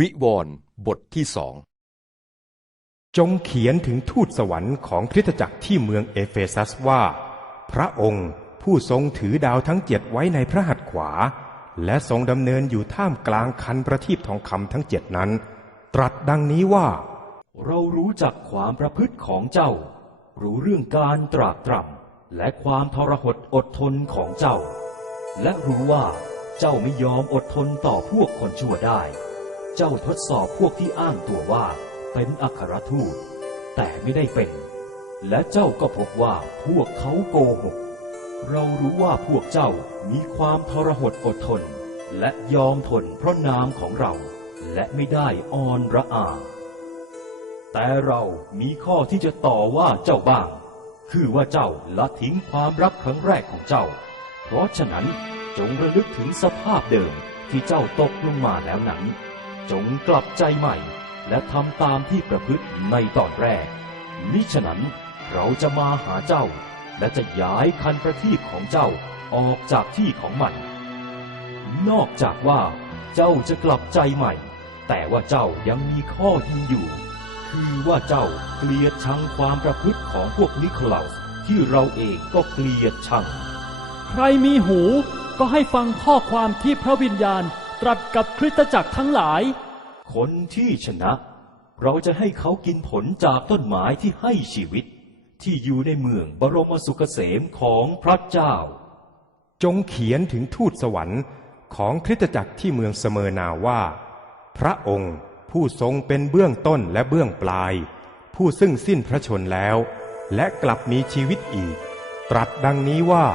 วิวรณ์บทที่สองจงเขียนถึงทูตสวรรค์ของคริสตจักรที่เมืองเอเฟซัสว่า พระองค์ผู้ทรงถือดาวทั้งเจ็ดไว้ในพระหัตถ์ขวา และทรงดำเนินอยู่ท่ามกลางคันประทีปทองคำทั้งเจ็ดนั้น ตรัสดังนี้ว่า เรารู้จักความประพฤติของเจ้า รู้เรื่องการตรากตรำและความทรหดอดทนของเจ้า และรู้ว่าเจ้าไม่ยอมอดทนต่อพวกคนชั่วได้ เจ้าทดสอบพวกที่อ้างตัวว่าเป็นอัครทูต แต่ไม่ได้เป็น และเจ้าก็พบว่าพวกเขาโกหก เรารู้ว่าพวกเจ้ามีความทรหดอดทน และยอมทนเพราะนามของเรา และไม่ได้อ่อนระอา แต่เรามีข้อที่จะต่อว่าเจ้าบ้าง คือว่าเจ้าละทิ้งความรักครั้งแรกของเจ้า เพราะฉะนั้นจงระลึกถึงสภาพเดิมที่เจ้าตกลงมาแล้วนั้น จงกลับใจใหม่ และทำตามที่ประพฤติในตอนแรก มิฉะนั้นเราจะมาหาเจ้า และจะย้ายคันประทีปของเจ้าออกจากที่ของมัน นอกจากว่าเจ้าจะกลับใจใหม่ แต่ว่าเจ้ายังมีข้อดีอยู่ คือว่าเจ้าเกลียดชังความประพฤติของพวกนิโคลัสที่เราเองก็เกลียดชัง ใครมีหูก็ให้ฟังข้อความที่พระวิญญาณ ตรัสกับคริสตจักรทั้งหลาย คนที่ชนะ เราจะให้เขากินผลจากต้นไม้ที่ให้ชีวิต ที่อยู่ในเมืองบรมสุขเกษมของพระเจ้า จงเขียนถึงทูตสวรรค์ของคริสตจักรที่เมืองเสมอนาว่า พระองค์ผู้ทรงเป็นเบื้องต้นและเบื้องปลาย ผู้ซึ่งสิ้นพระชนแล้ว และกลับมีชีวิตอีก ตรัสดังนี้ว่า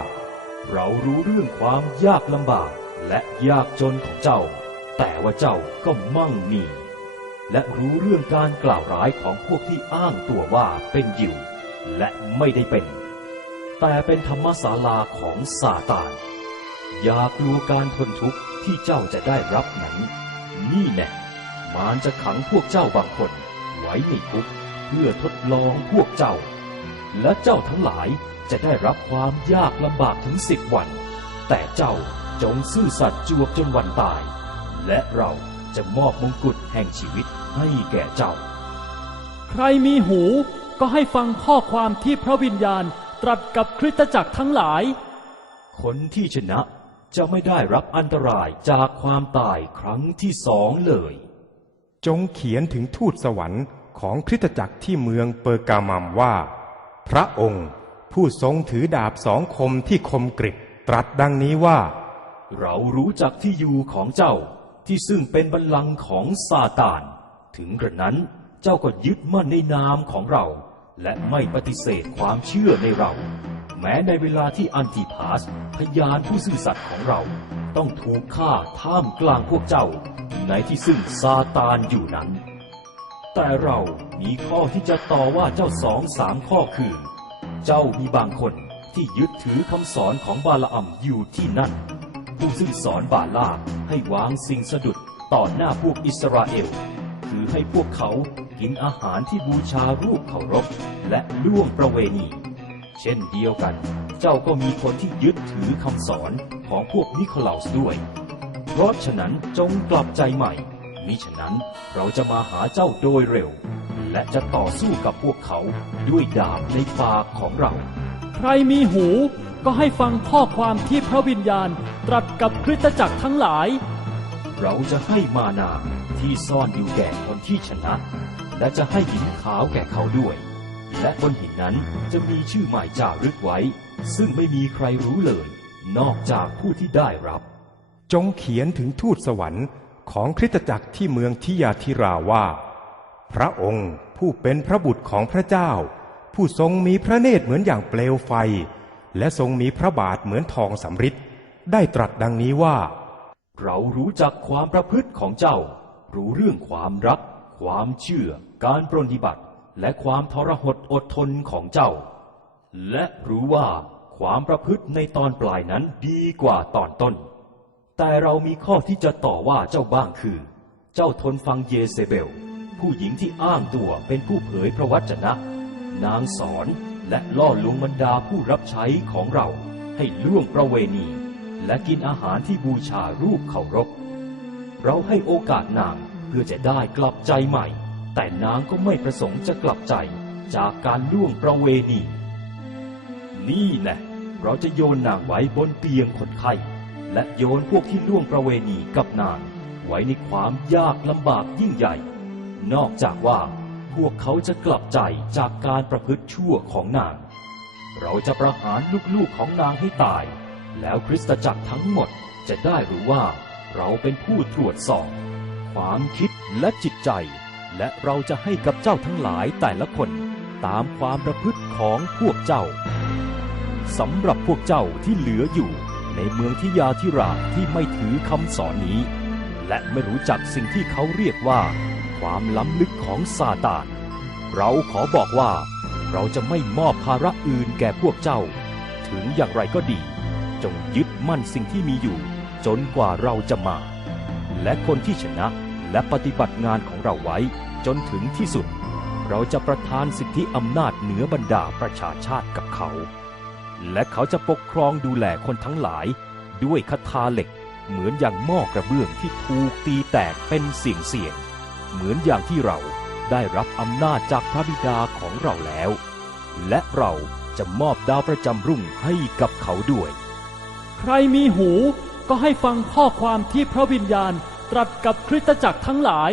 เรารู้เรื่องความยากลำบาก และยากจนของเจ้า แต่ว่าเจ้าก็มั่งมี และรู้เรื่องการกล่าวร้ายของพวกที่อ้างตัวว่าเป็นยิว และไม่ได้เป็น แต่เป็นธรรมศาลาของซาตาน อย่ากลัวการทนทุกข์ที่เจ้าจะได้รับนั้นนี่แน่มารจะขังพวกเจ้าบางคน ไว้ในคุกเพื่อทดลองพวกเจ้า และเจ้าทั้งหลายจะได้รับความยากลำบากถึงสิบวัน แต่เจ้า จงซื่อสัตย์จวบจนวันตาย และเราจะมอบมงกุฎแห่งชีวิตให้แก่เจ้า ใครมีหูก็ให้ฟังข้อความที่พระวิญญาณตรัสกับคริสตจักรทั้งหลาย คนที่ชนะจะไม่ได้รับอันตรายจากความตายครั้งที่สองเลย จงเขียนถึงทูตสวรรค์ของคริสตจักรที่เมืองเปอร์กามัมว่า พระองค์ ผู้ทรงถือดาบสองคมที่คมกริบตรัสดังนี้ว่า เรารู้จักที่อยู่ของเจ้าที่ซึ่งเป็นบัลลังก์ของซาตาน ถึงกระนั้นเจ้าก็ยึดมั่นในนามของเรา และไม่ปฏิเสธความเชื่อในเรา แม้ในเวลาที่อันติพาสพยานผู้ซื่อสัตย์ของเรา ต้องถูกฆ่าท่ามกลางพวกเจ้า ในที่ซึ่งซาตานอยู่นั้น แต่เรามีข้อที่จะต่อว่าเจ้าสองสามข้อคือ เจ้ามีบางคนที่ยึดถือคำสอนของบาลอัมอยู่ที่นั่น ผู้ซึ่งสอนบาลาให้วางสิ่งสะดุดต่อหน้าพวกอิสราเอล คือให้พวกเขากินอาหารที่บูชารูปเคารพ และล่วงประเวณี เช่นเดียวกัน เจ้าก็มีคนที่ยึดถือคำสอนของพวกนิโคลาสด้วย เพราะฉะนั้นจงกลับใจใหม่มิฉะนั้นเราจะมาหาเจ้าโดยเร็ว และจะต่อสู้กับพวกเขาด้วยดาบในปากของเรา ใครมีหู ก็ให้ฟังข้อความที่พระวิญญาณตรัสกับคริสตจักรทั้งหลาย เราจะให้มานาที่ซ่อนอยู่แก่คนที่ชนะ และจะให้หินขาวแก่เขาด้วย และบนหินนั้นจะมีชื่อหมายจารึกไว้ ซึ่งไม่มีใครรู้เลย นอกจากผู้ที่ได้รับ จงเขียนถึงทูตสวรรค์ของคริสตจักรที่เมืองทิยาธิราว่า พระองค์ผู้เป็นพระบุตรของพระเจ้า ผู้ทรงมีพระเนตรเหมือนอย่างเปลวไฟ และทรงมีพระบาทเหมือนทองสำริดได้ตรัสดังนี้ว่า เรารู้จักความประพฤติของเจ้า รู้เรื่องความรัก ความเชื่อ การปรนนิบัติ และความทรหดอดทนของเจ้า และรู้ว่าความประพฤติในตอนปลายนั้นดีกว่าตอนต้น แต่เรามีข้อที่จะต่อว่าเจ้าบ้างคือ เจ้าทนฟังเยเซเบล ผู้หญิงที่อ้างตัวเป็นผู้เผยพระวจนะ นางสอน และล่อลวงบรรดาผู้รับใช้ของเราให้ล่วงประเวณี และกินอาหารที่บูชารูปเคารพ เราให้โอกาสนางเพื่อจะได้กลับใจใหม่ แต่นางก็ไม่ประสงค์จะกลับใจจากการล่วงประเวณี นี่แนะเราจะโยนนางไว้บนเตียงคนไข้ และโยนพวกที่ล่วงประเวณีกับนาง ไว้ในความยากลำบากยิ่งใหญ่ นอกจากว่า พวกเขาจะกลับใจจากการประพฤติชั่วของนาง เราจะประหารลูกๆของนางให้ตาย แล้วคริสตจักรทั้งหมดจะได้รู้ว่า เราเป็นผู้ตรวจสอบ ความคิดและจิตใจ และเราจะให้กับเจ้าทั้งหลายแต่ละคนตามความประพฤติของพวกเจ้าสำหรับพวกเจ้าที่เหลืออยู่ในเมืองทิยาธิราที่ไม่ถือคำสอนนี้ และไม่รู้จักสิ่งที่เขาเรียกว่า ความล้ำลึกของซาตาน เราขอบอกว่า เราจะไม่มอบภาระอื่นแก่พวกเจ้า ถึงอย่างไรก็ดี จงยึดมั่นสิ่งที่มีอยู่ จนกว่าเราจะมา และคนที่ชนะและปฏิบัติงานของเราไว้ จนถึงที่สุด เราจะประทานสิทธิอำนาจเหนือบรรดาประชาชาติกับเขา และเขาจะปกครองดูแลคนทั้งหลายด้วยคาถาเหล็ก เหมือนอย่างหม้อกระเบื้องที่ถูกตีแตกเป็นเสียงเสียง เหมือนอย่างที่เราได้รับอำนาจจากพระบิดาของเราแล้ว และเราจะมอบดาวประจำรุ่งให้กับเขาด้วย ใครมีหูก็ให้ฟังข้อความที่พระวิญญาณตรัสกับคริสตจักรทั้งหลาย